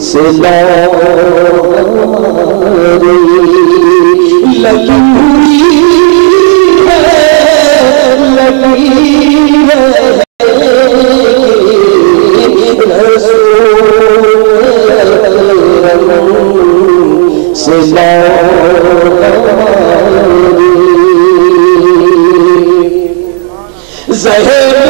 سے لاری لگی ہے رسول سے لاری زہر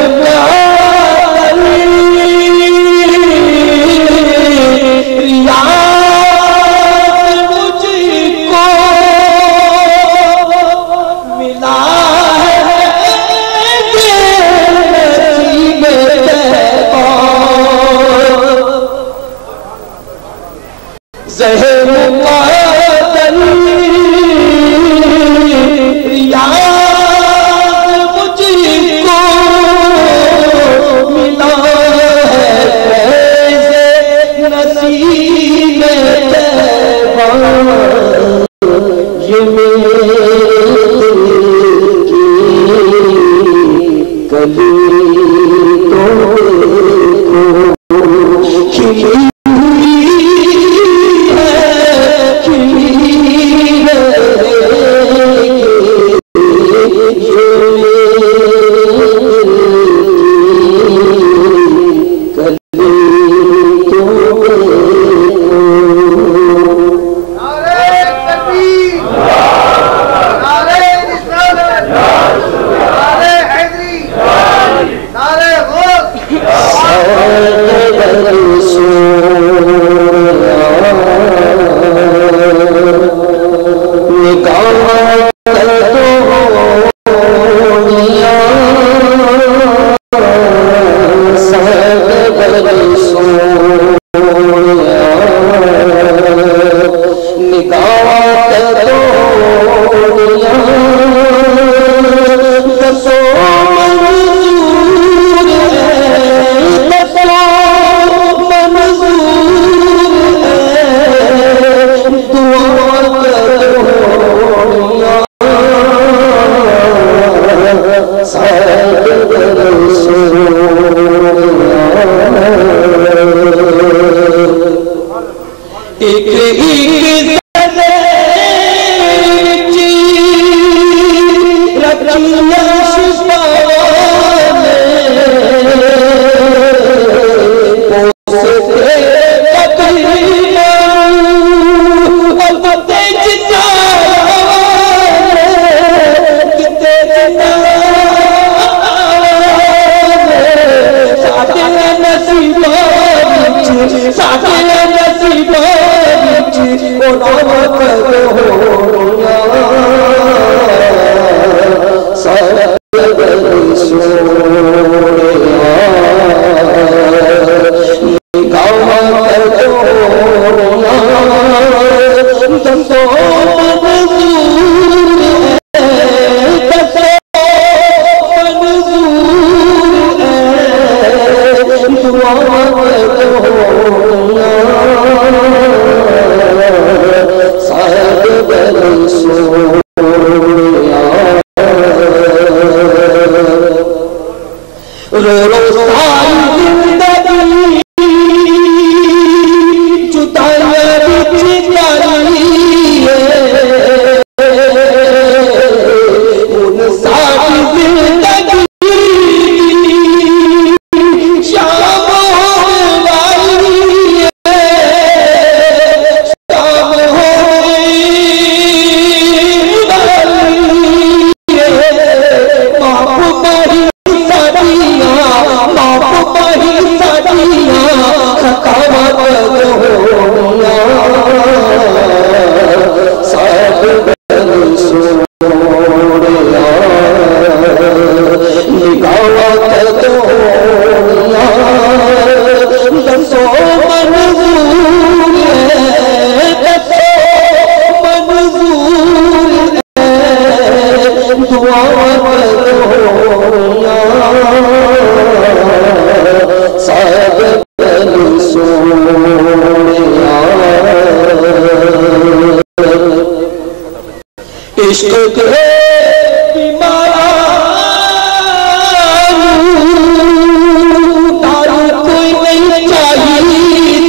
کوئی نہیں چاہیے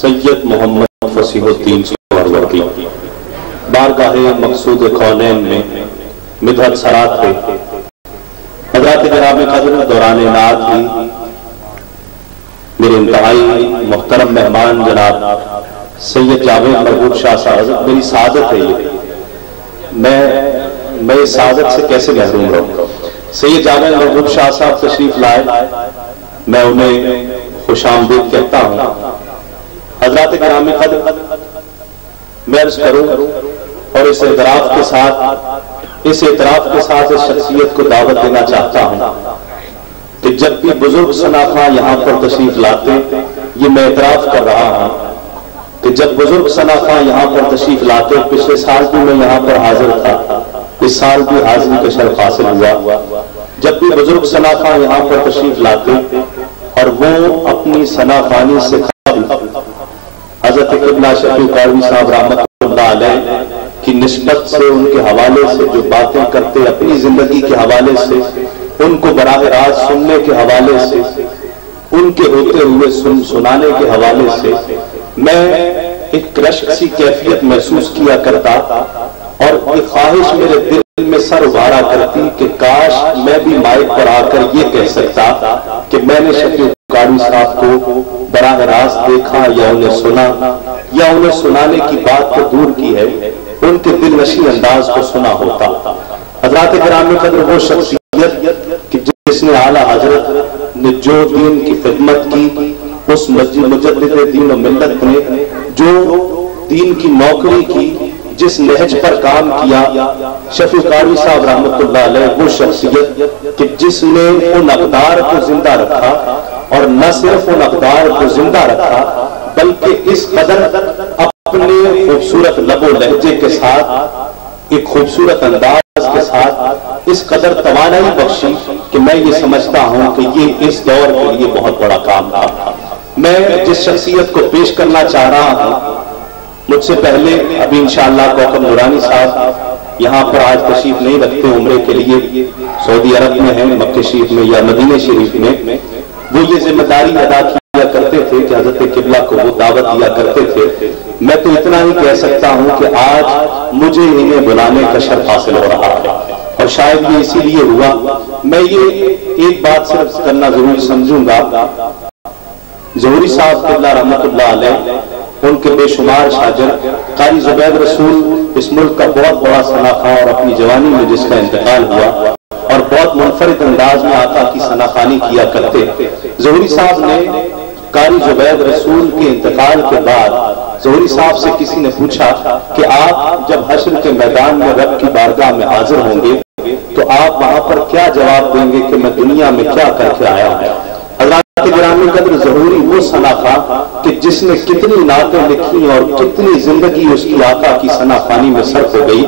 سید محمد فصیح الدین سہروردی بارگاہ مقصود کونین میں مدحت سرات پہ حضرات جناب قدر دوران نعت بھی میرے انتہائی محترم مہمان جناب سید جاوید مربوط شاہ صاحب، میری سعادت ہے یہ میں میں اس سعادت سے کیسے محروم رہوں۔ سید جاوید محبوب شاہ صاحب تشریف لائے، میں انہیں خوش آمدید کہتا ہوں۔ حضرات گرامی قدر، میں عرض کروں اور اس اعتراف کے ساتھ اس شخصیت کو دعوت دینا چاہتا ہوں کہ جب بھی بزرگ ثناخواں یہاں پر تشریف لاتے، یہ میں اعتراف کر رہا ہوں کہ جب بزرگ ثناخواں یہاں پر تشریف لاتے، پچھلے سال بھی میں یہاں پر حاضر تھا، اس سال بھی حاضری کا شرف حاصل ہوا، جب بھی بزرگ ثناخواں یہاں پر تشریف لاتے اور وہ اپنی ثناخوانی سے قبل حضرت قبلہ شفیع قاروی صاحب رحمۃ اللہ علیہ کی نسبت سے، ان کے حوالے سے جو باتیں کرتے، اپنی زندگی کے حوالے سے، ان کو براہ راست سننے کے حوالے سے، ان کے ہوتے ہوئے سنانے کے حوالے سے میں ایک رشک سی کیفیت محسوس کیا کرتا اور ایک خواہش میرے دل میں سر ابھارا کرتی کہ کاش میں بھی مائک پر آ کر یہ کہہ سکتا کہ میں نے شفیع قاروی صاحب کو براہ راست دیکھا یا انہیں سنا، یا انہیں سنانے کی بات تو دور کی ہے، ان کے دل نشین انداز کو سنا ہوتا۔ حضرات گرامی قدر، وہ شخصیت کہ جس نے اعلیٰ حضرت نے جو دین کی خدمت کی، اس مجدد دین و ملت نے جو دین کی نوکری کی، جس نہج پر کام کیا، شفیع قاروی صاحب رحمۃ اللہ علیہ وہ شخصیت کہ جس نے ان اقدار کو زندہ رکھا، اور نہ صرف ان اقدار کو زندہ رکھا بلکہ اس قدر اپنے خوبصورت لب و لہجے کے ساتھ، ایک خوبصورت انداز کے ساتھ اس قدر توانائی بخشی کہ میں یہ سمجھتا ہوں کہ یہ اس دور کے لیے بہت بڑا کام تھا۔ میں جس شخصیت کو پیش کرنا چاہ رہا ہوں، مجھ سے پہلے ابھی انشاءاللہ کوکب نورانی صاحب یہاں پر آج تشریف نہیں رکھتے، عمرے کے لیے سعودی عرب میں ہیں، مکہ شریف میں یا مدینہ شریف میں، وہ یہ ذمہ داری ادا کیا کرتے تھے کہ حضرت قبلہ کو وہ دعوت دیا کرتے تھے۔ میں تو اتنا ہی کہہ سکتا ہوں کہ آج مجھے انہیں بلانے کا شرف حاصل ہو رہا ہے، اور شاید یہ اسی لیے ہوا۔ میں یہ ایک بات صرف کرنا ضروری سمجھوں گا، ظہوری صاحب قبلہ رحمۃ اللہ علیہ، ان کے بے شمار شاگرد، قاری زبید رسول اس ملک کا بہت بڑا ثناخواں اور اپنی جوانی میں جس کا انتقال ہوا، اور بہت منفرد انداز میں آقا کی ثناخوانی کیا کرتے۔ ظہوری صاحب نے قاری زبید رسول کے انتقال کے بعد ظہوری صاحب سے کسی نے پوچھا کہ آپ جب حشر کے میدان میں رب کی بارگاہ میں حاضر ہوں گے تو آپ وہاں پر کیا جواب دیں گے کہ میں دنیا میں کیا کر کے آیا ہوں؟ حضرات گرامی قدر، ظہوری وہ ثناخواں کہ جس نے کتنی نعتیں لکھی اور کتنی زندگی اس کی آقا کی ثناخوانی میں صرف ہو گئی،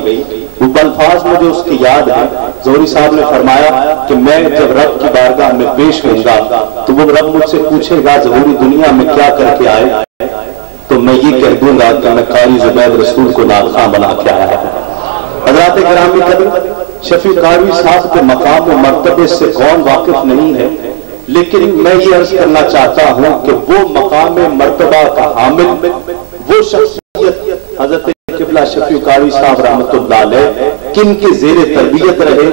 وہ الفاظ مجھے اس کی یاد ہے۔ ظہوری صاحب نے فرمایا کہ میں جب رب کی بارگاہ میں پیش ہوں گا تو وہ رب مجھ سے پوچھے گا ظہوری دنیا میں کیا کر کے آئے، تو میں یہ کہہ دوں گا کہ میں قاری زبید رسول کو نعت خواں بنا کے آیا ہوں۔ حضرات گرامی قدر، شفیع قاروی صاحب کے مقام و مرتبے سے کون واقف نہیں ہے، لیکن میں یہ عرض کرنا چاہتا ہوں کہ وہ مقام مرتبہ کا حامل، وہ شخصیت حضرت قبلہ شفیع قاروی صاحب رحمۃ اللہ علیہ کن کے زیر تربیت رہے،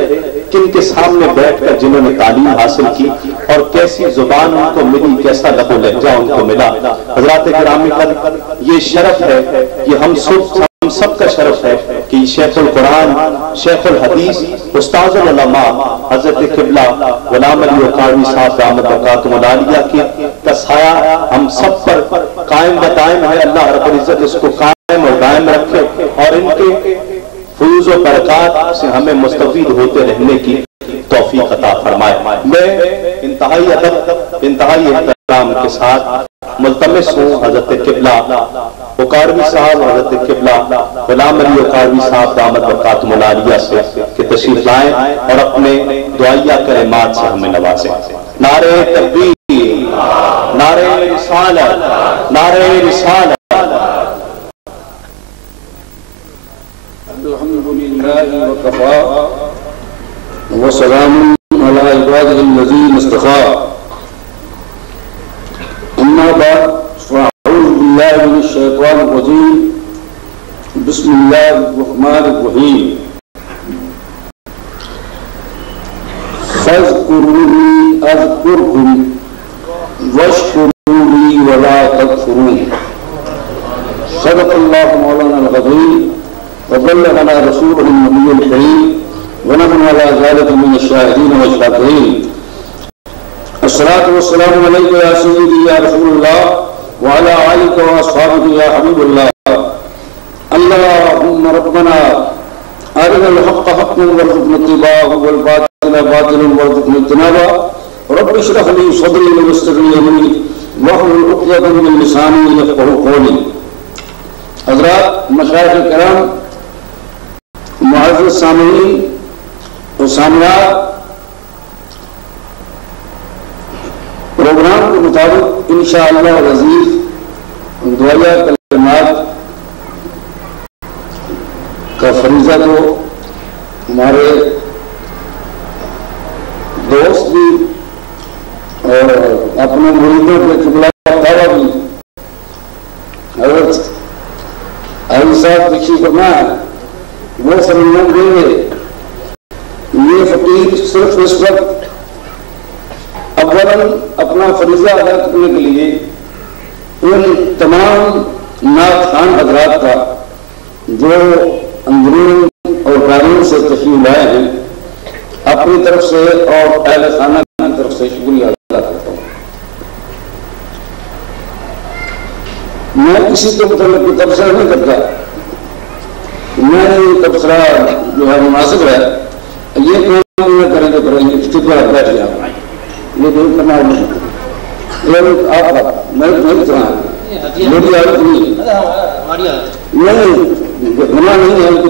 کن کے سامنے بیٹھ کر جنہوں نے تعلیم حاصل کی، اور کیسی زبان ان کو ملی، کیسا لب و لہجہ ان کو ملا۔ حضرات گرامی قدر، یہ شرف ہے، یہ ہم سب کا شرف ہے کہ شیخ القرآن، شیخ الحدیث، استاذ العلماء حضرت قبلہ غلام علی قاروی صاحب رحمۃ اللہ علیہ کا سایہ ہم سب پر قائم و دائم ہے۔ اللہ رب العزت اس کو قائم اور دائم رکھے اور ان کے فیوز و برکات سے ہمیں مستفید ہوتے رہنے کی توفیق عطا فرمائے۔ میں انتہائی ادب، انتہائی احترام کے ساتھ ملتمس ہوں حضرت قبلہ قاروی صاحب، حضرت قبلہ غلام علی قاروی صاحب دامت برکاتہم العالیہ سے کہ تشریف لائیں اور اپنے دعائیہ کلمات سے ہمیں نوازیں۔ نعرہ تکبیر، نعرہ رسالت، نعرہ رسالت۔ الحمدللہ وکفا وسلام علی عبادہ الذین اصطفی، اما بعد فاعوذ باللہ من الشیطان الرجیم، بسم اللہ الرحمن الرحیم۔ فاذکرونی اذکرکم واشکروا لی ولا تکفرون۔ صدق اللہ مولانا العظیم وبلغنا رسولہ النبی الکریم ونحن على ذلك من الشاهدين والشاكرين. الصلاة والسلام عليك يا سيدي يا رسول الله وعلى آلك وأصحابك يا حبيب الله. اللهم ربنا أرنا الحق حقا وارزقنا اتباعه والباطل باطلا وارزقنا اجتنابه. رب اشرح لي صدري ويسر لي أمري واحلل عقدة من لساني يفقهوا قولي. حضرات مشائخ کرام، معزز سامعین و سامعات، پروگرام کے مطابق انشاءاللہ العزیز دعائیہ کلمات کا فریضہ تو ہمارے دوست بھی اور اپنے مریدوں کے قبلہ دعویٰ بھی حضرت علی صاحب تشریف فرما ہے، وہ سمجھنا دیں گے. یہ فقیر صرف اس وقت اولاً اپنا فریضہ ادا کرنے کے لیے ان تمام نعت خوان حضرات کا جو اندرون اور بیرون سے تشریف لائے ہیں اپنی طرف سے اور اہل خانہ کی طرف سے شکریہ ادا کرتا ہوں. میں کسی کے متعلق کوئی تبصرہ نہیں کرتا. میں یہ تبصرہ جو ہے مناسب ہے یہ کام نہیں کریں گے استعفا بیٹھ جائے یہ دور کرنا نہیں. آپ میری طرح میری عادت نہیں گناہ نہیں ہے کہ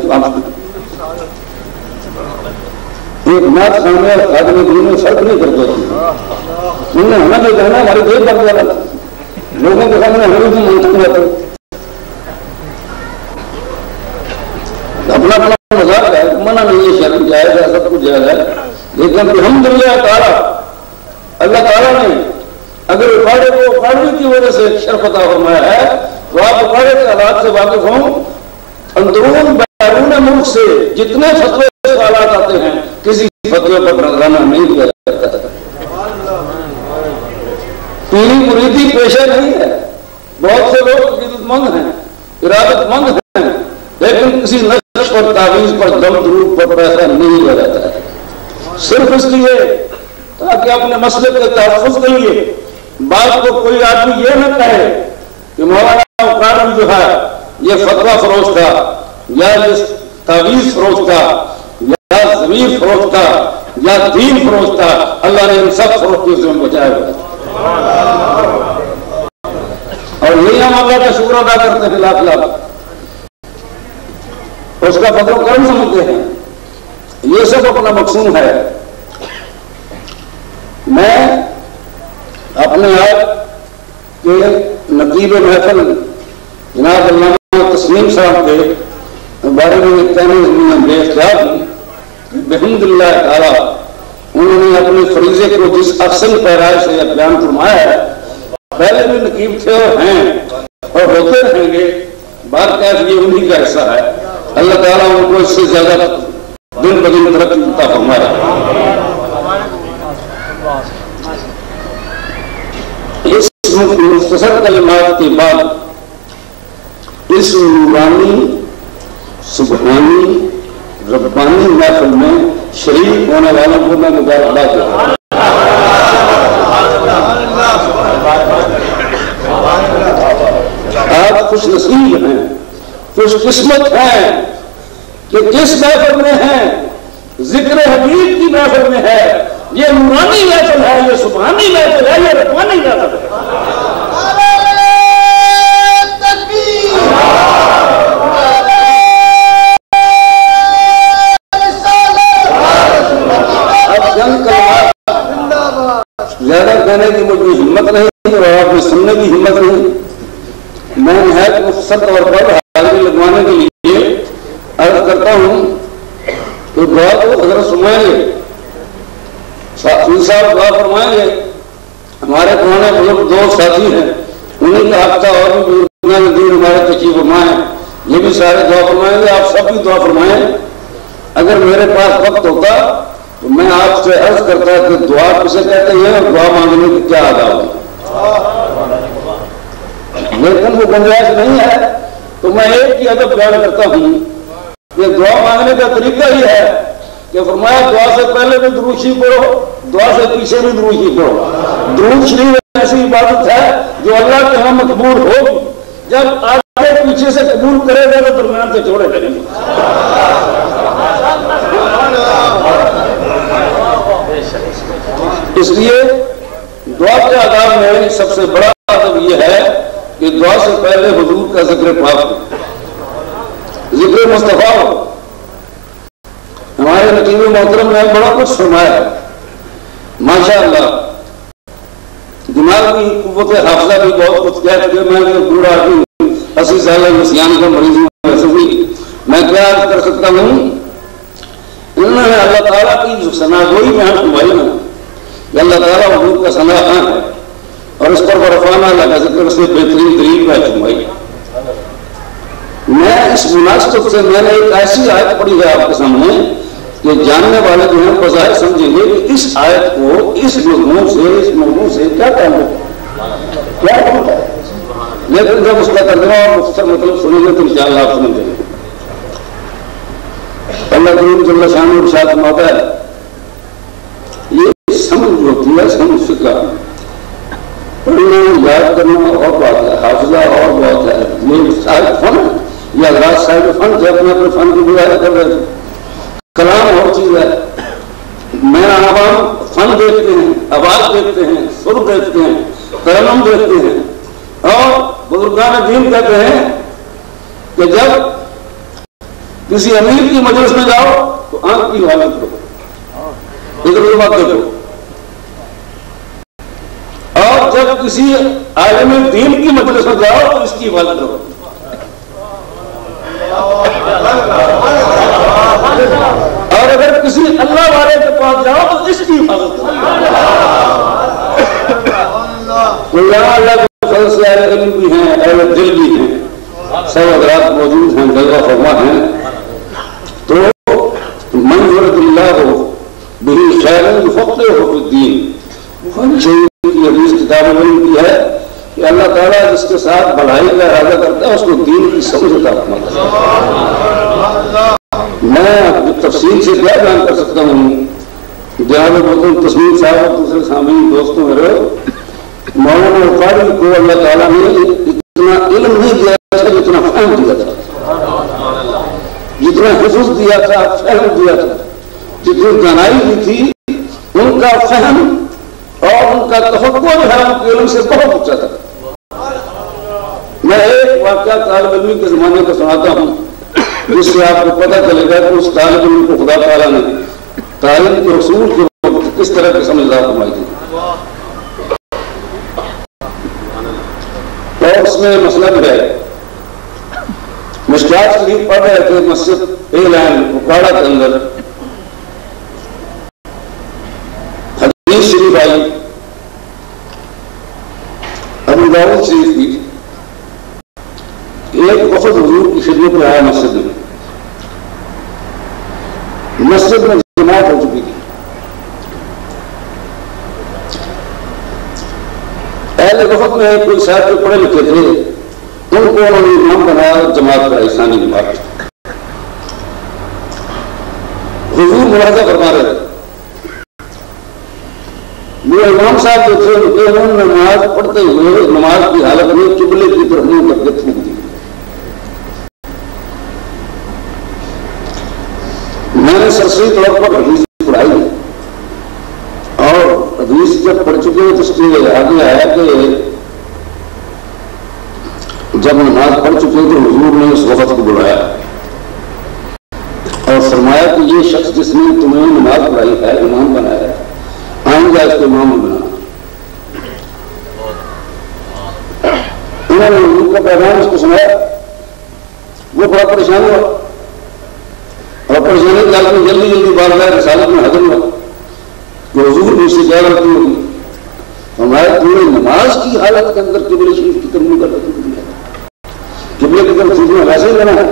ایک نعت خانے اور خادم دین میں فرق نہیں کرتے. انہوں نے ہمیں جو کہنا ہماری دیکھ بڑھ جانا لوگوں کے سامنے ہمیں بھی منتخب ہوتا اپنا اپنا مذاق ہے، منع نہیں ہے، شرم جائز ہے، سب کچھ جائز ہے. لیکن الحمدللہ تعالیٰ اللہ تعالیٰ نے اگر اکھاڑے کو اکھاڑنے کی وجہ سے شرف عطا فرمایا ہے تو آپ اکھاڑے کے حالات سے واقف ہوں. اندرون بیرون ملک سے جتنے فتوے سوالات آتے ہیں کسی فتوے پر نظرانہ نہیں کیا جاتا. پیری مریدی پیشہ نہیں ہے. بہت سے لوگ عقیدت مند ہیں، ارادت مند ہیں، لیکن کسی نقش پر تعویذ پر دم دروب پر پیسہ نہیں لیا جاتا ہے صرف اس لیے تاکہ اپنے مسئلے کے تحفظ کے لیے بات کو کوئی آدمی یہ نہ کہے کہ مولانا قادری جو ہے یہ فتویٰ فروش تھا یا یہ تعویذ فروش تھا یا ضمیر فروش تھا یا دین فروش تھا. اللہ نے ان سب فروختیوں سے ہم بچایا ہوا ہے اور یہی ہم اللہ کا شکر ادا کرتے ہیں لاکھ لاکھ. اس کا فضل و کرم سمجھتے ہیں. یہ سب اپنا مقصود ہے. میں اپنے آپ کے نقیب محفل جناب علامہ تسلیم صاحب کے بارے میں کہنے میں بے اختیار ہوں. بحمدللہ تعالیٰ انہوں نے اپنے فریضے کو جس احسن پیرائش سے بیان فرمایا ہے، پہلے بھی نقیب تھے اور ہیں اور ہوتے رہیں گے. بات کہہ یہ انہی کا حصہ ہے. اللہ تعالیٰ ان کو اس سے زیادہ دن بدن ترقی عطا فرمائے. اس مختصر کلمات کے بعد اس نورانی سبحانی ربانی محفل میں شریک ہونے والوں کو میں مبارکباد دیتا ہوں. آپ خوش نصیب ہیں، خوش قسمت ہیں کہ جس محفل میں ہیں ذکر حبیب کی محفل میں ہے. یہ نورانی محفل ہے، یہ سبحانی محفل ہے، یہ ربانی محفل ہے. زیادہ کہنے کی مجھے ہمت نہیں اور آپ نے سننے کی ہمت نہیں. میں نہایت مختصر طور پر حاضری لگوانے کے لیے عرض کرتا ہوں کہ دعا تو حضرت سنائیں گے، صاحب دعا فرمائیں گے. ہمارے پرانے بزرگ دو ساتھی ہیں، انہیں کا ہفتہ اور بھی بزرگان دین ہمارے تشریف فرمائیں، یہ بھی سارے دعا فرمائیں گے. آپ سب بھی دعا فرمائیں. اگر میرے پاس وقت ہوتا تو میں آپ سے عرض کرتا کہ دعا کسے کہتے ہیں اور دعا مانگنے کی کیا آداب ہے، لیکن وہ گنجائش نہیں ہے. تو میں ایک ہی ادب بیان کرتا ہوں کہ دعا مانگنے کا طریقہ ہی ہے کہ فرمایا دعا سے پہلے بھی درود شریف پڑھو، دعا سے پیچھے بھی درود شریف پڑھو۔ درود شریف ایسی عبادت ہے جو اللہ کے ہاں مقبول ہوگی، جب آگے پیچھے سے قبول کرے گا تو درمیان سے چھوڑے کریں گے۔ اس لیے دعا کے آداب میں سب سے بڑا آداب یہ ہے کہ دعا سے پہلے حضور کا ذکر پاک ہو، ذکر مصطفیٰ ہو۔ ہمارے نقیب محترم نے بڑا کچھ فرمایا ہے ماشاءاللہ، دماغ کی قوت حافظہ بھی بہت کچھ کیا کہ میں بوڑھا آدمی 80 سال نسیان کا مریض ہوں، ویسے بھی میں کیا کر سکتا ہوں۔ انہوں نے اللہ تعالیٰ کی جو ثنا گوئی بیان فرمائی نا کہ اللہ تعالیٰ حضور کا ثنا خان ہے، اور اس پر ورفانہ اللہ کا ذکر اس نے بہترین ترین بیان فرمائی۔ میں اس مناسبت سے میں نے ایک ایسی آیت پڑھی ہے آپ کے سامنے کہ جاننے والے جو ہیں بظاہر سمجھیں گے کہ اس آیت کو اس موضوع سے کیا کیا ہے، لیکن جب اس کا ترجمہ اور مختصر مطلب سنیں گے تو انشاءاللہ آپ سمجھ جائیں گے۔ اللہ کریم جل شان و ارشاد فرماتا ہے، یہ سمجھ ہوتی ہے، سمجھ فکر پڑھنا یاد کرنا اور بات ہے، حافظہ اور بات ہے۔ یہ صاحب فن یا حضرات صاحب فن جو اپنے اپنے فن کی مظاہرہ کر رہے تھے، کلام اور چیز ہے۔ میں عوام فن دیکھتے ہیں، آواز دیکھتے ہیں، سر دیکھتے ہیں، ترنم دیکھتے ہیں، اور بزرگان دین کہتے ہیں کہ جب کسی امیر کی مجلس میں جاؤ تو آنکھ کی حفاظت کرو، ادھر ادھر مت دیکھو، اور جب کسی عالم دین کی مجلس میں جاؤ تو اس کی حفاظت کرو۔ اور اگر کسی اللہ والے کے پاس جاؤ تو اس کی حفاظت کرو۔ یہاں اللہ کے فضل سے اہل علم بھی ہیں، اہل دل بھی ہیں، سب حضرات موجود ہیں، جلوہ فرما ہیں۔ تو من یرد اللہ بہ خیرا یفقہہ فی الدین، کی حدیث کتاب میں کی ہے کہ اللہ تعالیٰ جس کے ساتھ بھلائی کا ارادہ کرتا ہے اس کو دین کی سمجھ عطا فرماتا ہے۔ میں تفصیل سے کیا بیان کر سکتا ہوں، جہاں میں بولتا ہوں تسلیم صاحب اور دوسرے سامعین دوستوں میرے، مولانا القاری کو اللہ تعالیٰ نے اتنا علم نہیں دیا تھا جتنا فہم دیا تھا، جتنا حفظ دیا تھا، فہم دیا تھا، جتنی دانائی بھی تھی، ان کا فہم اور ان کا تفقع جو ہے ان کے علم سے بہت اونچا تھا۔ میں ایک واقعہ طالب علم کے زمانے کا سناتا ہوں جس سے آپ کو پتہ چلے گا کہ اس طالب علم کو خدا تعالیٰ نے تعلیم کے حصول کے وقت کس طرح کی سمجھدار فرمائی تھی۔ اور اس میں مسئلہ بھی ہے، مشکات شریف پڑھ رہے تھے مسجد اعلان اکاڑا کے اندر، حدیث شریف آئی ابو داؤد شریف کی، ایک وفد حضور کی خدمت میں آیا مسجد میں، مسجد میں جماعت ہو چکی تھی، اہل وفد میں کوئی صاحب جو پڑھے لکھے تھے ان کو انہوں نے امام بنایا، جماعت کا اسلامی جماعت۔ حضور ملاحظہ فرما رہے تھے، وہ امام صاحب جو تھے انہوں نے نماز پڑھتے ہوئے نماز کی حالت میں قبلے کی طرف منہ کر کے تھوک دی۔ میں نے سرسری طور پر حدیث پڑھائی اور حدیث جب پڑھ چکے تو اس کے آگے آیا کہ جب نماز پڑھ چکے تو حضور نے اس وقت کو بلایا اور فرمایا کہ یہ شخص جس نے تمہیں نماز پڑھائی ہے، امام بنایا ہے، آئندہ اس کو امام بنانا۔ انہوں نے حضور کا پیغام اس کو سنایا، وہ بڑا پریشان ہوا اور پریشانی کے حالت میں جلدی جلدی بارگاہ رسالت میں حاضر ہوا کہ حضور نے اس سے کیا غلطی ہوگی، ہمارے تم نے نماز کی حالت کے اندر قبلہ شریف کی طرف منہ کر کے تھوک دیا، قبلے کی طرف تھوکنا ویسے ہی لینا ہے،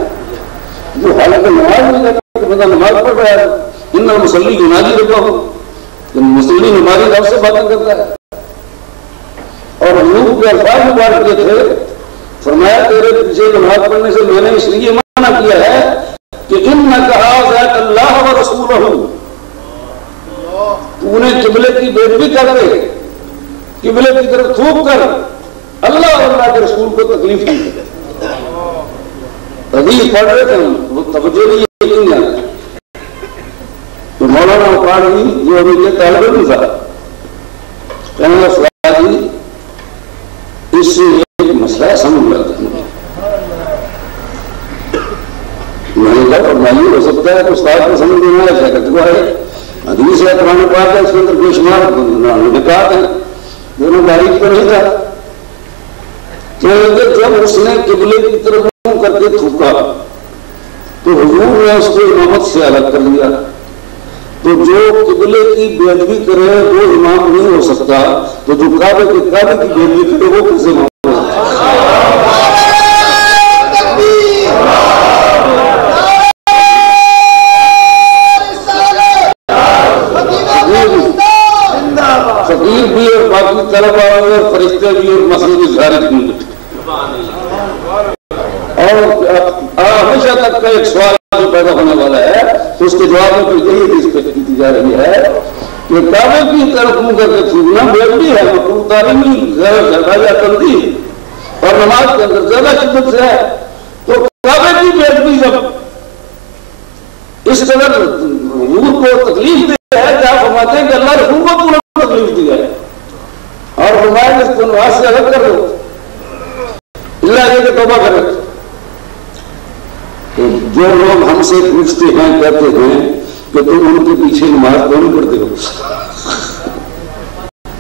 جو حالت نماز میں جاتا کہ بندہ نماز پڑھ رہا ہے، ان المصلی ینادی ربہ، مسلم ہماری رب سے باتیں کرتا ہے۔ اور حضور کے الفاظ مبارک کیے تھے، فرمایا تیرے پیچھے نماز پڑھنے سے میں نے اس لیے منع کیا ہے کہ انک آذیت اللہ و رسولہ، تو انہیں قبلے کی بے ادبی کر دے، قبلے کی طرف تھوک کر اللہ اور اللہ کے رسول کو تکلیف دی۔ حدیث پڑھ رہے تھے وہ توجہ نہیں یقین جانا تو مولانا قاری جو ابھی کے طالب علم تھا کہنے لگا فلاں جی اس سے ایک مسئلہ سمجھ لگتا ہے۔ میں نے کہا نہیں ہو سکتا ہے تو استاد کو سمجھ دینا ہے شاگرد کو ہے، حدیث ہے قرآن پاک ہے، اس کے اندر بے شمار نکات ہیں، دونوں باریک تو نہیں تھا۔ جب اس نے قبلے کی طرف منہ کر کے تھوکا تو حضور نے اس کو امامت سے الگ کر لیا۔ تو جو قبلے کی بے ادبی کرے وہ امام نہیں ہو سکتا، تو جو کعبے کی بے ادبی کرے وہ کیسے امام ہو سکتا؟ فقیر بھی اور باقی طلبہ اور فرشتے بھی اور مسجد بھی خارج بھی۔ اور ہمیشہ تک کا ایک سوال جو پیدا ہونے والا ہے اس کے جواب میں تو یہی حدیث پیش کی جا رہی ہے کہ کعبے کی طرف منہ کر کے تھوکنا بے ادبی ہے، مکروہ تعلیمی غیر زیادہ تنظیم اور نماز کے اندر زیادہ شدت سے ہے۔ تو کعبے کی بے ادبی جب اس قدر حضور کو تکلیف دے ہے کہ آپ فرماتے ہیں کہ اللہ رسول کو پورا تکلیف دی ہے اور فرمایا اس کو نماز سے الگ کر دو، اللہ یہ کہ توبہ کرے۔ تو جو لوگ ہم سے پوچھتے ہیں کہتے ہیں کہ تم ان کے پیچھے نماز کیوں نہیں پڑھتے ہو،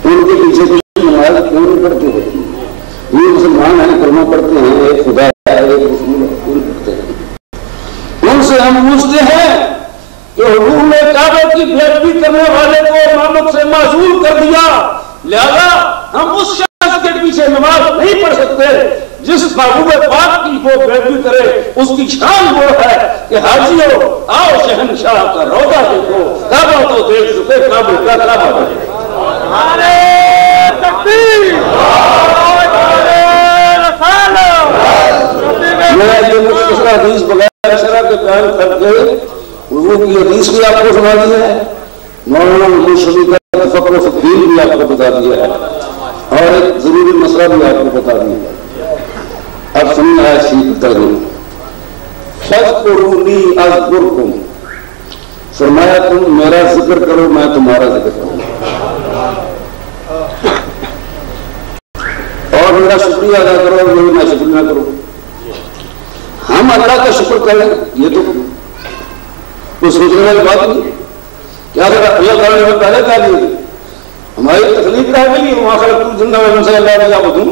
ان کے پیچھے نماز کیوں نہیں پڑھتے ہو، یہ مسلمان ہیں کلمہ پڑھتے ہیں ایک خدا ہے ایک رسول ہے کیوں نہیں پڑھتے ہیں؟ ان سے ہم پوچھتے ہیں کہ حضور نے کعبے کی بے ادبی کرنے والے کو امامت سے معزول کر دیا، لہذا ہم اس شخص کے پیچھے نماز نہیں پڑھ سکتے جس محبوب پاک کی وہ بے ادبی کرے۔ اس کی شان وہ ہے کہ حاجیو آؤ شہنشاہ کا روضہ دیکھو، کعبہ تو دیکھ چکے کعبے کا کعبہ ہے۔ میں یہ مختصر حدیث بغیر شرح کے بیان کر کے حضور کی حدیث بھی آپ کو سنا دی ہے، مولانا علی شبی کا فقر و فقیر بھی آپ کو بتا دیا ہے اور ایک ضروری مسئلہ بھی آپ کو بتا دیا ہے۔ اب سننا ہے شیخ ترجمہ، فاذکرونی اذکرکم، فرمایا تم میرا ذکر کرو میں تمہارا ذکر کروں، اور میرا شکریہ ادا کرو اور میں شکریہ کروں۔ ہم اللہ کا شکر کریں یہ تو کوئی سوچنے والی بات نہیں، کیا اللہ تعالیٰ نے پہلے کہا دیے ہماری تخلیق کا ہے نہیں وہاں خلق زندہ اللہ علیہ بدوں،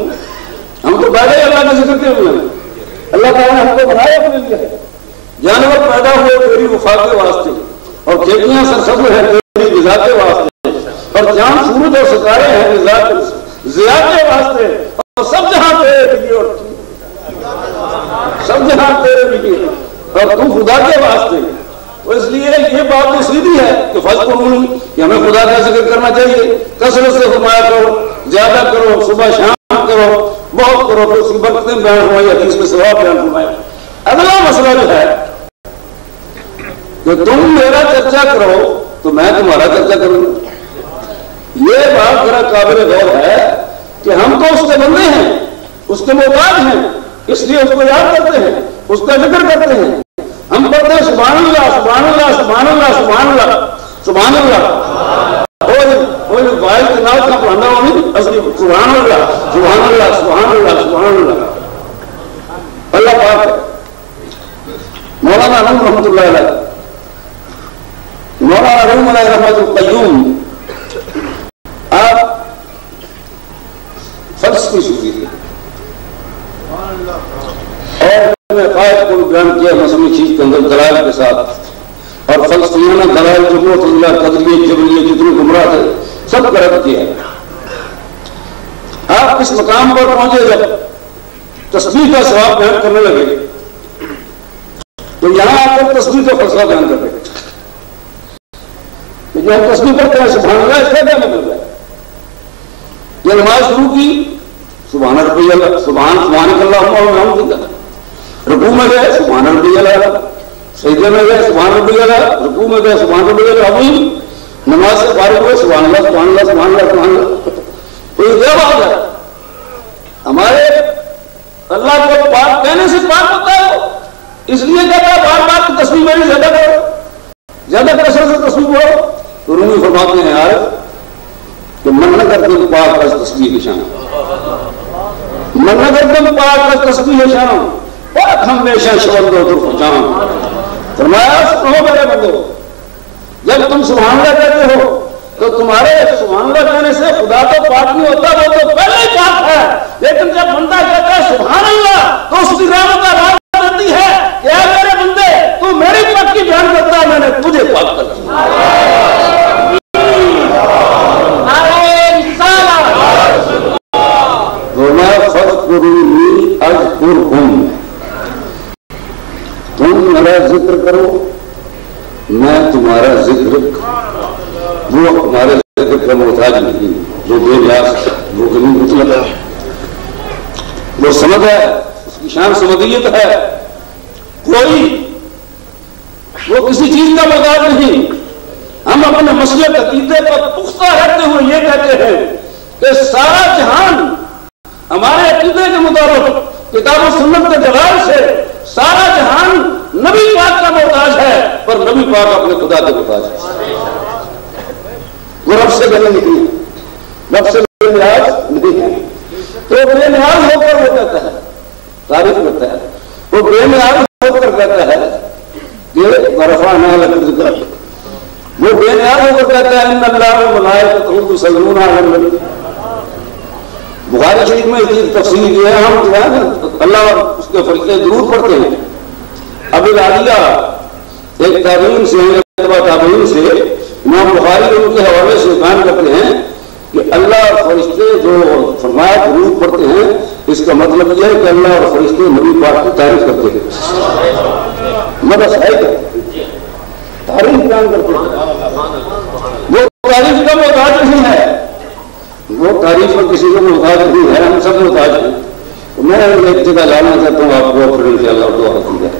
ہم تو پہلے اللہ کا ذکر کے ہوئے ہیں، اللہ تعالیٰ نے ہم کو بنایا اپنے لیے، جانور پیدا ہوئے تیری وفا کے واسطے اور کھیتیاں سرسبز ہیں تیری غذا کے واسطے اور چاند سورج اور ستارے ہیں ضیاء کے واسطے اور سب جہاں تیرے لیے اور سب جہاں تیرے لیے اور تو خدا کے واسطے۔ اس لیے یہ بات تو سیدھی ہے کہ فاذکرونی کہ ہمیں خدا کا ذکر کرنا چاہیے، کثرت سے فرمایا کرو، زیادہ کرو، صبح شام کرو، بہت کرو، تو اس کی برکتیں بیان ہماری حدیث میں ثواب بیان فرمایا۔ اگلا مسئلہ جو ہے کہ تم میرا چرچا کرو تو میں تمہارا چرچا کروں گا۔ یہ بات ذرا قابل غور ہے کہ ہم تو اس کے بندے ہیں، اس کے محتاج ہیں، اس لیے اس کو یاد کرتے ہیں، اس کا ذکر کرتے ہیں۔ ہم پڑھتے ہیں سبحان اللہ سبحان اللہ سبحان اللہ سبحان اللہ سبحان اللہ، اور واحد کے نام کا پڑھنا ہو نہیں اصلی سبحان اللہ سبحان اللہ سبحان اللہ سبحان اللہ۔ اللہ پاک مولانا رحم رحمۃ اللہ علیہ، مولانا رحم علیہ رحمۃ القیوم، آپ فلسفی صوفی تھے اور قائد کو بیان کیا مسئلہ چیز کے اندر دلائل کے ساتھ، اور فلسفیانہ دلائل جو معتزلہ قدریہ جبریہ جتنے گمراہ تھے سب کا رد کیا ہے۔ آپ اس مقام پر پہنچے جب تسبیح کا ثواب بیان کرنے لگے تو یہاں آ کر تسبیح کا فلسفہ بیان کر رہے کہ ہم تسبیح پڑھتے ہیں سبحان اللہ، اس کا کیا مطلب ہے؟ یہ نماز شروع کی سبحان ربی اللہ سبحان سبحانک اللہم و بحمدک، رکوع میں گئے سبحان ربی اللہ، سجدے میں گئے سبحان ربی الاعلیٰ، رکوع میں گئے سبحان ربی العظیم، نماز سے فارغ ہوئے سبحان اللہ سبحان اللہ سبحان اللہ سبحان اللہ. تو یہ کیا بات ہے؟ ہمارے اللہ کو پاک کہنے سے پاک ہوتا ہے، اس لیے کہتا ہے بار بار تسبیح میری زیادہ کرو، زیادہ کثرت سے تسبیح پڑھو. تو رومی فرماتے ہیں یار کہ من نہ کرتے پاک از تسبیح کی شان، من نہ کرتے پاک از تسبیح کی شان، پاک ہمیشہ شبند و درف جان. فرمایا سنو میرے بندو، جب تم سبحان اللہ کہتے ہو تو تمہارے سبحان اللہ کہنے سے خدا تو پاک نہیں ہوتا، وہ تو پہلے ہی پاک ہے. لیکن جب بندہ کہتا ہے سبحان اللہ تو اس کی رحمت راحت ہوتی ہے کہ اے میرے بندے تو میری پاک کی بیان کرتا ہے، میں نے تجھے پاک کر دیا. فاذکرونی اذکرکم، تم میرا ذکر کرو میں تمہارا ذکر. وہ ہمارے ذکر کا محتاج نہیں، جو بے نیاز، وہ غنی مطلق ہے، وہ سمجھ ہے، اس کی شان سمدیت ہے. کوئی وہ کسی چیز کا محتاج نہیں. ہم اپنے مسلک عقیدے پر پختہ رہتے ہوئے یہ کہتے ہیں کہ سارا جہان ہمارے عقیدے کے مطابق کتاب و سنت کے دلائل سے سارا جہان نبی پاک کا محتاج ہے، پر نبی پاک اپنے خدا کے محتاج ہے. وہ رب سے بنے نہیں، رب سے بے نیاز نہیں ہے. تو بے نیاز ہو کر وہ کہتا ہے، تعریف کرتا ہے، وہ بے نیاز ہو کر کہتا ہے کہ ورفعنا لک ذکرک. وہ بے نیاز ہو کر کہتا ہے ان اللہ وملائکتہ یصلون علی النبی. بخاری شریف میں اس کی تفصیل یہ ہے، ہم جو ہے اللہ اور اس کے فرشتے درود پڑھتے ہیں. ابو العالیہ ایک تابعین سے، تابعین سے امام بخاری ان کے حوالے سے بیان کرتے ہیں کہ اللہ اور فرشتے جو فرمایا درود پڑھتے ہیں، اس کا مطلب یہ ہے کہ اللہ اور فرشتے نبی پاک کی تعریف کرتے ہیں. مدح ہے کیا؟ تعریف بیان کرتے ہیں. وہ تعریف کا محتاج نہیں ہے، وہ تعریف پر کسی کو محتاج نہیں ہے، ہم سب محتاج ہیں. میں ایک جگہ لانا چاہتا ہوں آپ کو، پھر انشاءاللہ دعا کی جائے.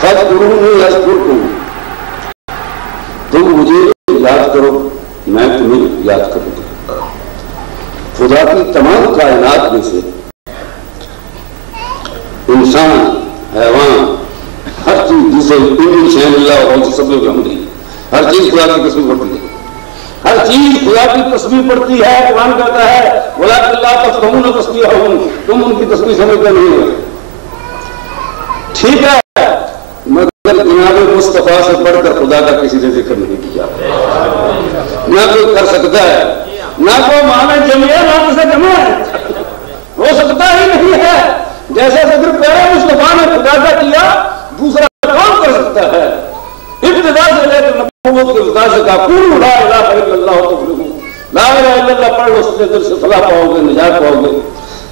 فاذکرونی اذکرکم، تم مجھے یاد کرو میں تمہیں یاد کروں گا. خدا کی تمام کائنات میں سے انسان، حیوان، ہر چیز جسے شہن اللہ اور سب ہر چیز خدا کی تصویر پڑتی ہے. ہر چیز خدا کی تصویر پڑتی ہے. قرآن کہتا ہے وَلَٰكِنْ لَا تَفْقَهُونَ تَسْبِيحَهُمْ، تم ان کی تصویر سمجھتے نہیں ہو. ٹھیک ہے، مگر جناب مصطفیٰ سے بڑھ کر خدا کا کسی نے ذکر نہیں کیا. نہ کوئی کر سکتا ہے، نہ کوئی معنی جمعیہ نہ کسی جمع ہے، ہو سکتا ہی نہیں ہے. جیسے ذکر پہلے مصطفیٰ نے خدا کا کیا، دوسرا کون کر سکتا ہے؟ ابتدا سے لے کر نبوت کے ابتدا سے کہا قولوا لا الہ الا اللہ تفلحون، لا الہ الا اللہ پڑھ لو سچے دل سے فلاح پاؤ گے، نجات پاؤ گے.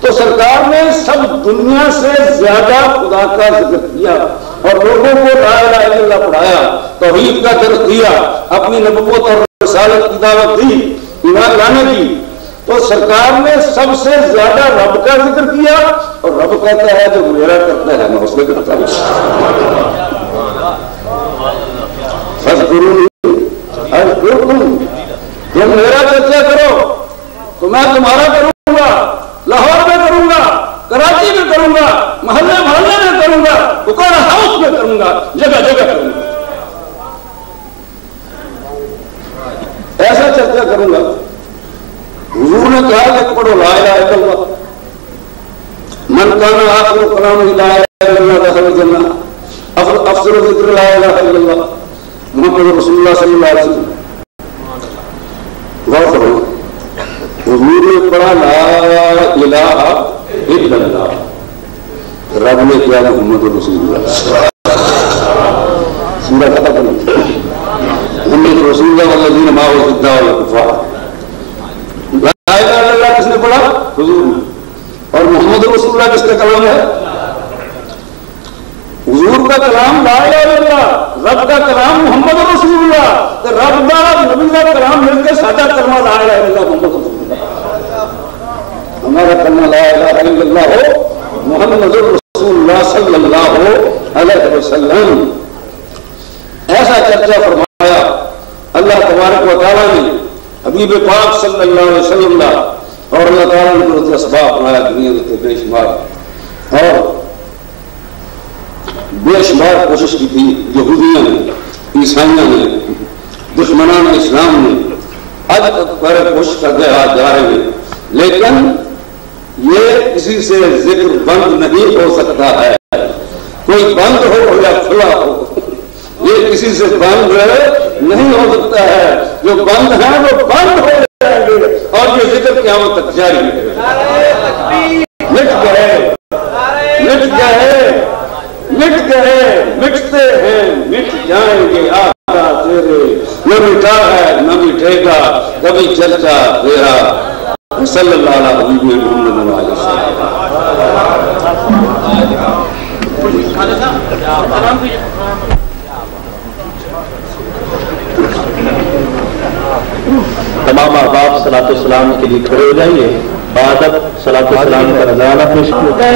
تو سرکار نے سب دنیا سے زیادہ خدا کا ذکر کیا اور لوگوں کو لا الہ الا اللہ پڑھایا، توحید کا درس دیا، اپنی نبوت اور رسالت کی دعوت دی، ایمان لانے کی. تو سرکار نے سب سے زیادہ رب کا ذکر کیا، اور رب کہتا ہے جو میرا کرتا ہے میں اس میں کرتا ہوں. فاذکرونی اذکرکم، تم میرا چرچا کرو تو میں تمہارا کروں گا. لاہور میں کروں گا، کراچی میں کروں گا، محلے محلے میں کروں گا، بکارا ہاؤس میں کروں گا، جگہ جگہ کروں گا. ایسا چرچا کروں گا. حضور نے کہا کہ پڑھو لا الہ الا اللہ، من کان آخر کلامہ لا الہ الا اللہ دخل الجنہ، افضل ذکر لا الہ الا اللہ محمد رسول اللہ صلی اللہ علیہ وسلم. غور کرو، حضور نے پڑھا لا الہ الا اللہ، رب نے کیا محمد رسول اللہ. سورہ ختم کرو، محمد رسول اللہ والذین معہ اشداء علی الکفار. لا الہ الا اللہ کس نے پڑھا؟ حضور نے. اور محمد رسول اللہ کس کا کلام ہے؟ حضور کا کلام لا الہ الا اللہ، رب کا کلام محمد رسول اللہ. تو رب کا نبی کا کلام مل کے سادہ کلمہ لا الہ الا اللہ محمد رسول اللہ. ہمارا کلمہ لا الہ الا اللہ ہو محمد رسول اللہ صلی اللہ علیہ وسلم. ایسا چرچا فرمایا اللہ تبارک و تعالیٰ نے حبیب پاک صلی اللہ علیہ وسلم کا، اور اللہ تعالیٰ نے قدرت اسباب بنایا دنیا میں بے شمار، اور بے شمار کوشش کی تھی یہودیوں نے، عیسائیوں نے، دشمنان اسلام نے، آج تک کوشش کرتے جا رہے ہیں، لیکن یہ کسی سے ذکر بند نہیں ہو سکتا ہے، کوئی بند ہو یا کھلا ہو، یہ کسی سے بند نہیں ہو سکتا ہے، جو بند ہے وہ بند ہو جائیں گے اور یہ ذکر قیامت تک جاری ہے۔ مٹ گئے مٹتے ہیں، مٹ جائیں گے آقا تیرے، نہ مٹا ہے نہ مٹے گا کبھی چرچا تیرا، صلی اللہ علیہ محمد علیہ وسلم۔ تمام احباب صلاۃ السلام کے لیے کھڑے ہو جائیے، بعد صلاۃ السلام کا نذرانہ پیش ہوگا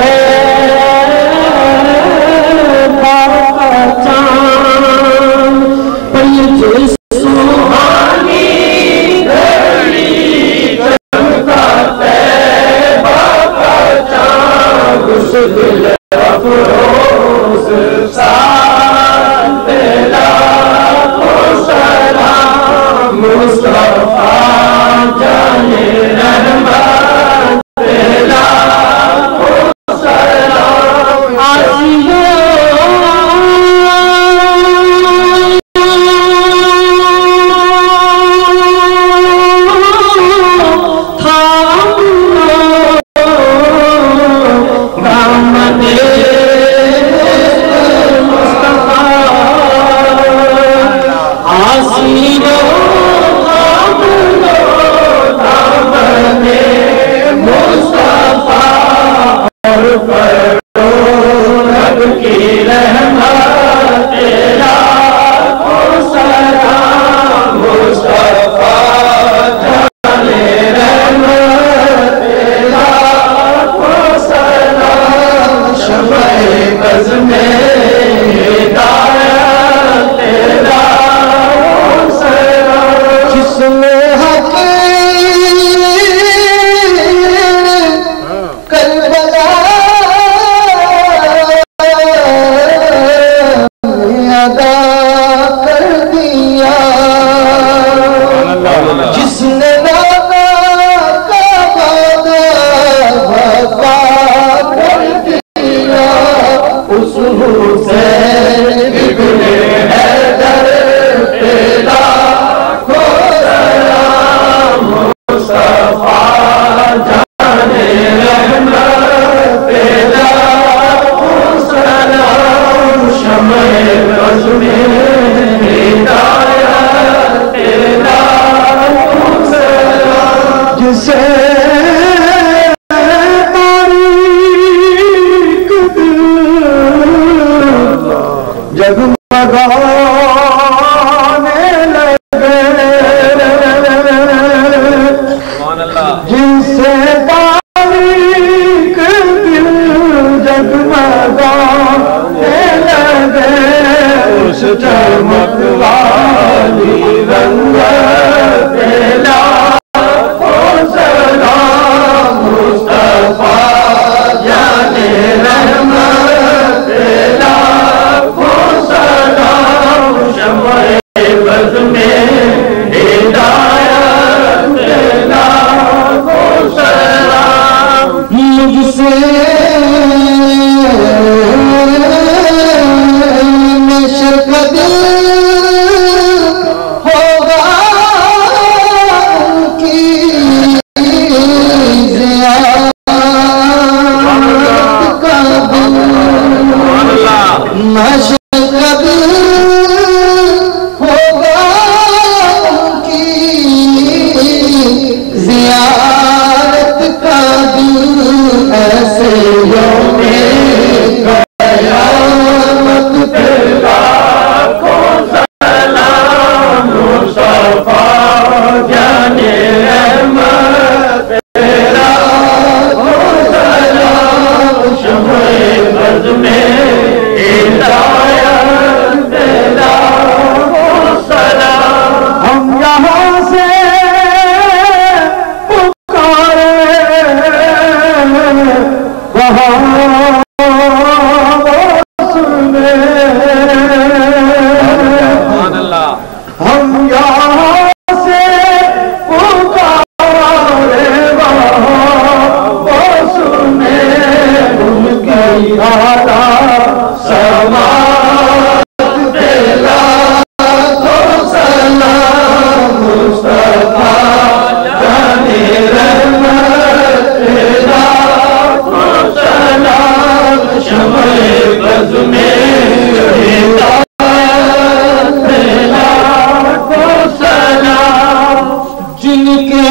جن کے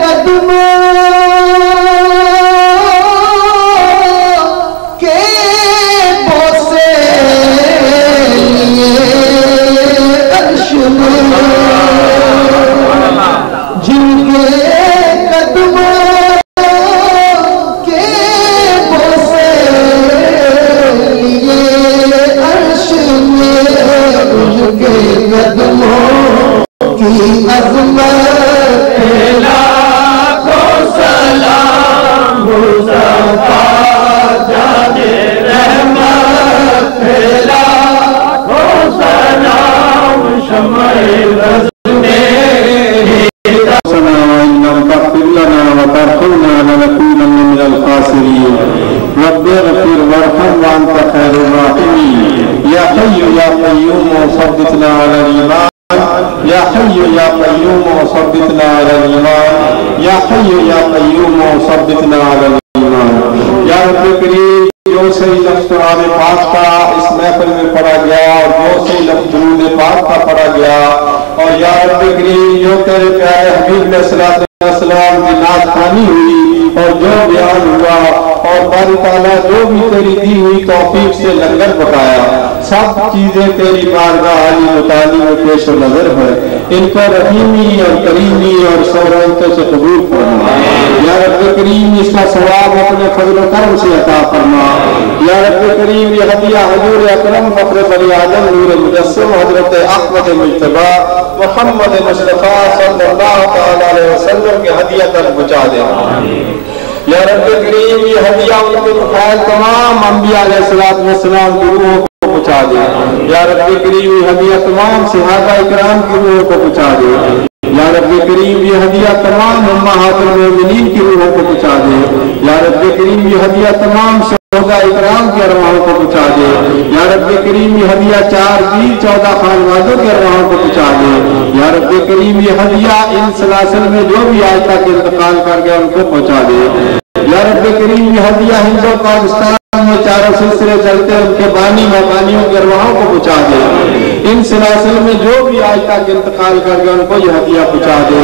قدموں کے بوسے لیے عرش میں، جن کے قدموں کے بوسے لیے عرش میں، ان کے قدموں کی عظمت لاکھوں سلام مصطفیٰ جان رحمت، لاکھوں سلام شمع بز میں ربنا وإن لم تغفر لنا وترحمنا لنكونن من الخاسرين رب اغفر وارحم وأنت خير الراحمين يا حي يا قيوم ثبتنا على الإيمان يا حي يا قيوم ثبتنا على الإيمان يا حي يا قيوم ثبتنا على الإيمان یا رب کریم جو صحیح لفظ قرآن پاک کا اس محفل میں پڑھا گیا اور جو صحیح لفظ درود پاک کا پڑھا گیا اور یا رب کریم جو تیرے پیارے حبیب علیہ السلام کی نعت خوانی ہوئی اور جو بیان ہوا اور باری تعالیٰ جو بھی تیری دی ہوئی توفیق سے لنگر پکایا سب چیزیں تیری بارگاہ عالی متعالی میں پیش و نظر ہے، ان کو رحیمی اور کریمی اور سورانتوں سے قبول فرما یا رب کریم، اس کا ثواب اپنے فضل و کرم سے عطا فرما یا رب کریم۔ یہ ہدیہ حضور اکرم فخر بنی آدم نور مجسم حضرت احمد مجتبی محمد مصطفیٰ صلی اللہ علیہ وسلم کے ہدیہ تک پہنچا دے یا رب کریم۔ یہ ہدیہ ان کے فائل تمام انبیاء علیہ السلام کی روحوں کو پہنچا دے یا رب کریم۔ یہ ہدیہ تمام صحابہ اکرام کی روحوں کو پہنچا دے یا رب کریم۔ یہ ہدیہ تمام امہات المومنین کی روحوں کو پہنچا دے یا رب کریم۔ یہ ہدیہ تمام شہداء اکرام کی ارواحوں کو پہنچا دے یا رب کریم۔ یہ ہدیہ 4 پیر 14 خانوادوں کی ارواحوں کو پہنچا دے یا رب کریم۔ یہ ہدیہ ان سلاسل میں جو بھی آج تک انتقال کر گیا ان کو پہنچا دے یا رب کریم۔ یہ ہدیہ ہند و پاکستان میں چاروں سلسلے چلتے ان کے بانی مبانیوں کے ارواحوں کو پہنچا دے، ان سلاسل میں جو بھی آج تک انتقال کر گئے ان کو یہ ہدیہ پہنچا دے۔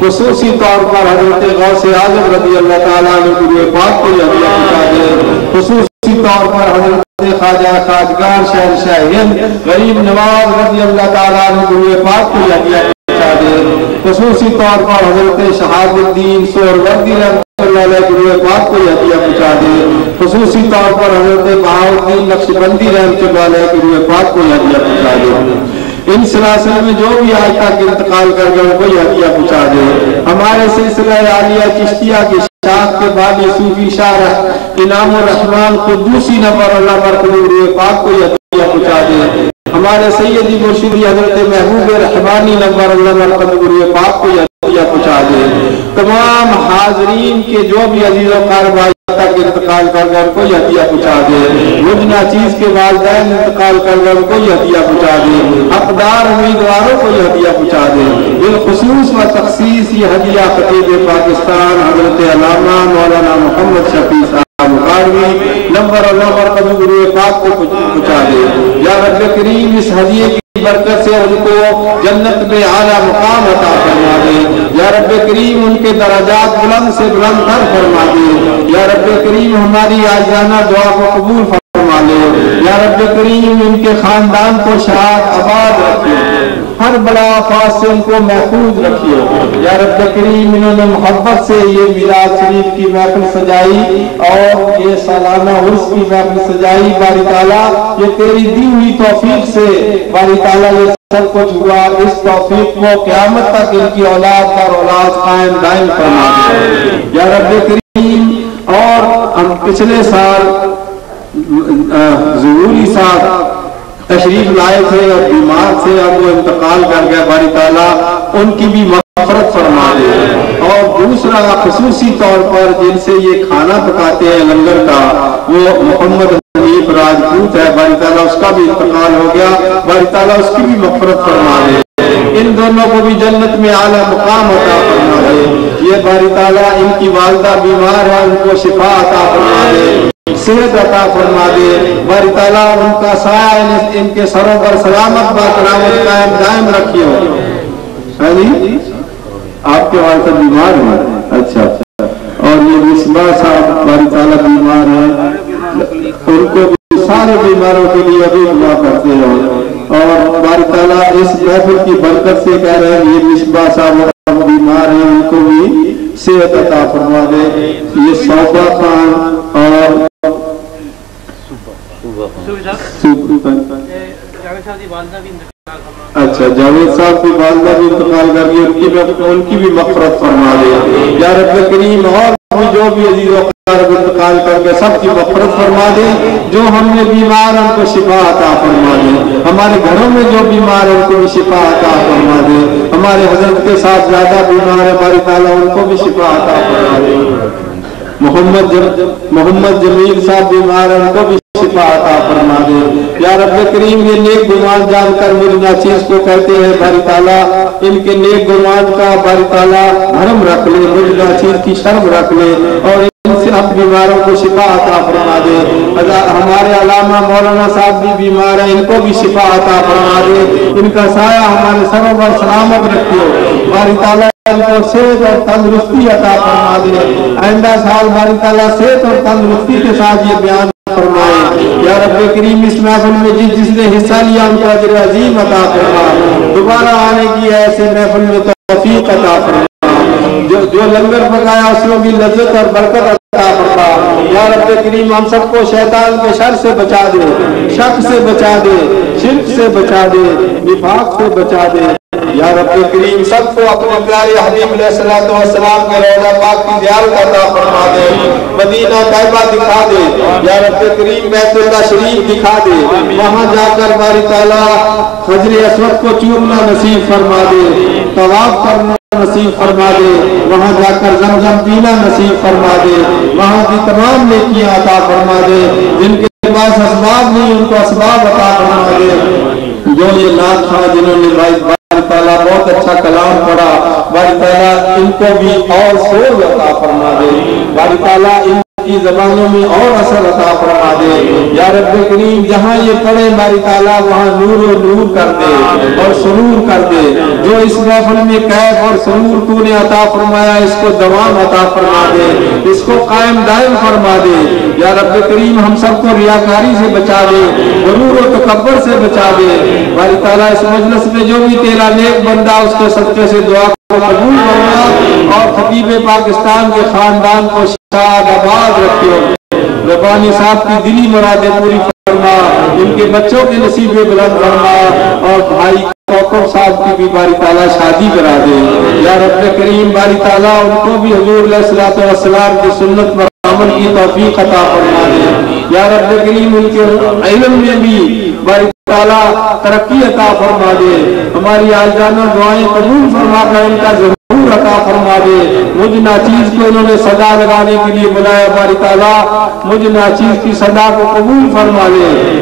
خصوصی طور پر حضرت غوث اعظم رضی اللہ تعالیٰ عنہ کی روح پاک کو یہ ہدیہ پہنچا دے۔ خصوصی طور پر حضرت خواجہ خواجگان شہنشاہ ہند غریب نواز رضی اللہ تعالیٰ عنہ کی روح پاک کو یہ ہدیہ پہنچا دے۔ خصوصی طور پر حضرت شہاب الدین سہروردی رحمۃ اللہ علیہ کی روح پاک کو یہ ہدیہ پہنچا دے۔ خصوصی طور پر حضرت بہاؤالدین نقشبندی رحمۃ اللہ علیہ کی روح پاک کو یہ ہدیہ پہنچا دے۔ ان سلاسل میں جو بھی آج تک انتقال کر گئے ان کو یہ ہدیہ پہنچا دے۔ ہمارے سلسلہ عالیہ چشتیہ کی شاخ کے بانی صوفی شاہ انعام الرحمن قدوسی نبر اللہ مرکز روح پاک کو یہ ہدیہ پہنچا دے۔ ہمارے سیدی مرشدی حضرت محبوب رحمانی نبر اللہ مرکز روح پاک کو یہ ہدیہ پہنچا دے۔ تمام حاضرین کے جو بھی عزیز و قربا تک انتقال کر گئے ان کو یہ ہدیہ پہنچا دے۔ مجنہ چیز کے والدین انتقال کر گئے ان کو یہ ہدیہ پہنچا دے۔ حقدار امیدواروں کو یہ ہدیہ پہنچا دے۔ بالخصوص و تخصیص یہ ہدیہ خطیب پاکستان حضرت علامہ مولانا محمد شفیع صاحب بخاروی نمبر اللہ مرکز روح پاک کو پہنچا دے یا رب کریم۔ اس ہدیے کی برکت سے ان کو جنت میں اعلیٰ مقام عطا فرما دے یا رب کریم۔ ان کے درجات بلند سے بلند تر فرما دے یا رب کریم۔ ہماری عاجزانہ دعا کو قبول فرما لے یا رب کریم۔ ان کے خاندان کو شاد آباد رکھے، ہر بلا آفات سے ان کو محفوظ رکھیے یا رب کریم۔ انہوں نے محبت سے یہ میلاد شریف کی محفل سجائی اور یہ سالانہ عرس کی محفل سجائی، باری تعالیٰ یہ تیری دی ہوئی توفیق سے باری تعالیٰ یہ سب کچھ ہوا۔ اس توفیق کو قیامت تک ان کی اولاد پر اولاد قائم دائم فرما دے یا رب کریم۔ اور ہم پچھلے سال ظہوری صاحب تشریف لائے تھے اور بیمار تھے، اب وہ انتقال کر گئے، باری تعالیٰ ان کی بھی مغفرت فرما دے۔ اور دوسرا خصوصی طور پر جن سے یہ کھانا پکاتے ہیں لنگر کا وہ محمد حنیف راجپوت ہے، باری تعالیٰ اس کا بھی انتقال ہو گیا، باری تعالیٰ اس کی بھی مغفرت فرما دے۔ ان دونوں کو بھی جنت میں اعلیٰ مقام عطا فرما دے۔ یہ باری تعالیٰ ان کی والدہ بیمار ہے، ان کو شفا عطا فرما دے، صحت عطا فرما دے باری تعالیٰ۔ ان کا سایہ ان کے سروں پر سلامت با کرامت قائم دائم رکھیے آپ کے والد صاحب بیمار ہیں؟ اچھا اچھا. اور یہ مصباح صاحب باری تعالیٰ بیمار ہیں، ان کو بھی سارے بیماروں کے لیے ابھی دعا کرتے ہیں. اور باری تعالیٰ اس محفل کی برکت سے کہہ رہے ہیں یہ مصباح صاحب بیمار ہیں، ان کو بھی صحت عطا فرما دے. یہ صوبہ خان اور اچھا جاوید صاحب کی والدہ بھی انتقال کر گئی، ان کی بھی مغفرت فرما دے یا رب کریم. اور جو بھی عزیز و اقرب انتقال کر کے سب کی مغفرت فرما دے. جو ہم نے بیمار ان کو شفا عطا فرما دے. ہمارے گھروں میں جو بیمار ان کو بھی شفا عطا فرما دے. ہمارے حضرت کے ساتھ زیادہ بیمار ہے باری تعالیٰ ان کو بھی شفا عطا فرما دے. محمد جمیل صاحب بیمار ہیں، ان کو بھی شفا عطا فرما دے یا رب کریم. یہ نیک گمان جان کر مجھ ناچیز کو کہتے ہیں باری تعالیٰ، ان کے نیک گمان کا باری تعالیٰ بھرم رکھ لے، مجھ ناچیز کی شرم رکھ لے اور ان سے اب بیماروں کو شفا عطا فرما دے. ہمارے علامہ مولانا صاحب بھی بیمار ہیں، ان کو بھی شفا عطا فرما دے. ان کا سایہ ہمارے سروں پر سلامت رکھو باری تعالیٰ، ان کو صحت اور تندرستی عطا فرما دے. آئندہ سال باری تعالیٰ صحت اور تندرستی کے ساتھ یہ بیان فرمائے یا رب کریم. اس محفل میں جس نے حصہ لیا ان کو اجر عظیم عطا فرما. دوبارہ آنے کی ایسی محفل میں توفیق عطا فرما. جو لنگر پکایا اس میں بھی لذت اور برکت عطا فرما یا رب کریم. ہم سب کو شیطان کے شر سے بچا دے، شک سے بچا دے، شرک سے بچا دے، نفاق سے بچا دے یا رب کریم. سب کو اپنے پیارے حبیب علیہ السلام کے روضہ پاک کی زیارت عطا فرما دے. مدینہ طیبہ دکھا دے یا رب کریم. بیت اللہ شریف دکھا دے، وہاں جا کر باری تعالیٰ حجر اسود کو چومنا نصیب فرما دے، طواف کرنا نصیب فرما دے، وہاں جا کر زمزم پینا نصیب فرما دے، وہاں کی تمام نیکیاں عطا فرما دے. جن کے پاس اسباب نہیں ان کو اسباب عطا فرما دے. جو یہ نعت خواہ جنہوں نے باری تعالیٰ بہت اچھا کلام پڑھا، باری تعالیٰ ان کو بھی اور سوز عطا فرما دے. باری تعالیٰ ان کی زبانوں میں اور اثر عطا فرما دے یا رب کریم. جہاں یہ پڑھے باری تعالیٰ وہاں نور و نور کر دے اور سرور کر دے. جو اس محفل میں کیف اور سرور تو نے عطا فرمایا اس کو دوام عطا فرما دے، اس کو قائم دائم فرما دے یا رب کریم. ہم سب کو ریاکاری سے بچا دے، غرور و تکبر سے بچا دے باری تعالیٰ. اس مجلس میں جو بھی تیرا نیک بندہ اس کے صدقے سے دعا کو قبول کرنا اور خطیب پاکستان کے خاندان کو شاد آباد رکھو. ربانی صاحب کی دلی مرادیں پوری فرما، ان کے بچوں کے نصیبے بلند فرما اور بھائی کوکب صاحب کی بھی باری تعالیٰ شادی کرا دے یا رب کریم. باری تعالیٰ ان کو بھی حضور علیہ السلام کی سنت پر عمل کی توفیق عطا فرما دے یا رب کریم. ان کے علم میں بھی باری تعالیٰ ترقی عطا فرما دے. ہماری آجانہ دعائیں قبول فرما کر ان کا ضرور عطا فرما دے. مجھ ناچیز کو انہوں نے صدا لگانے کے لیے بلایا باری تعالیٰ، مجھ ناچیز کی صدا کو قبول فرما دے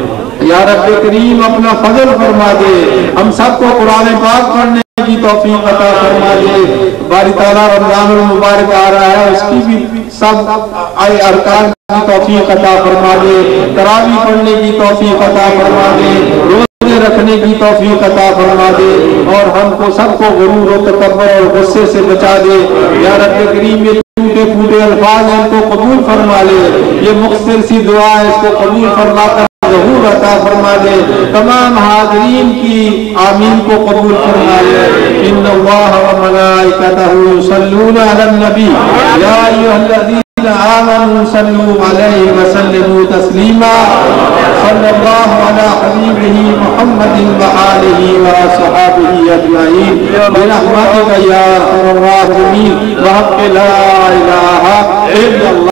یا رب کریم. اپنا فضل فرما دے. ہم سب کو قرآن پاک پڑھنے کی توفیق عطا فرما دے باری تعالیٰ. رمضان المبارک آ رہا ہے، اس کی بھی سب ارکان کی توفیق عطا فرما دے. تراویح پڑھنے کی توفیق عطا فرما دے، روزے رکھنے کی توفیق عطا فرما دے اور ہم کو سب کو غرور و تکبر اور غصے سے بچا دے یا رب کریم. یہ ٹوٹے پھوٹے الفاظ ہیں ان کو قبول فرما لے. یہ مختصر سی دعا ہے، اس کو قبول فرما کر ظہور عطا فرما دے. تمام حاضرین کی آمین کو قبول فرما لے. ان اللہ و ملائکتہ یصلون علی النبی یا ایھا الذین آمنوا صلوا علیہ وسلموا تسلیما. صلی اللہ علی حبیبہ محمد وآلہ وصحبہ اجمعین برحمتک یا ارحم الراحمین. بحق لا الہ الا اللہ.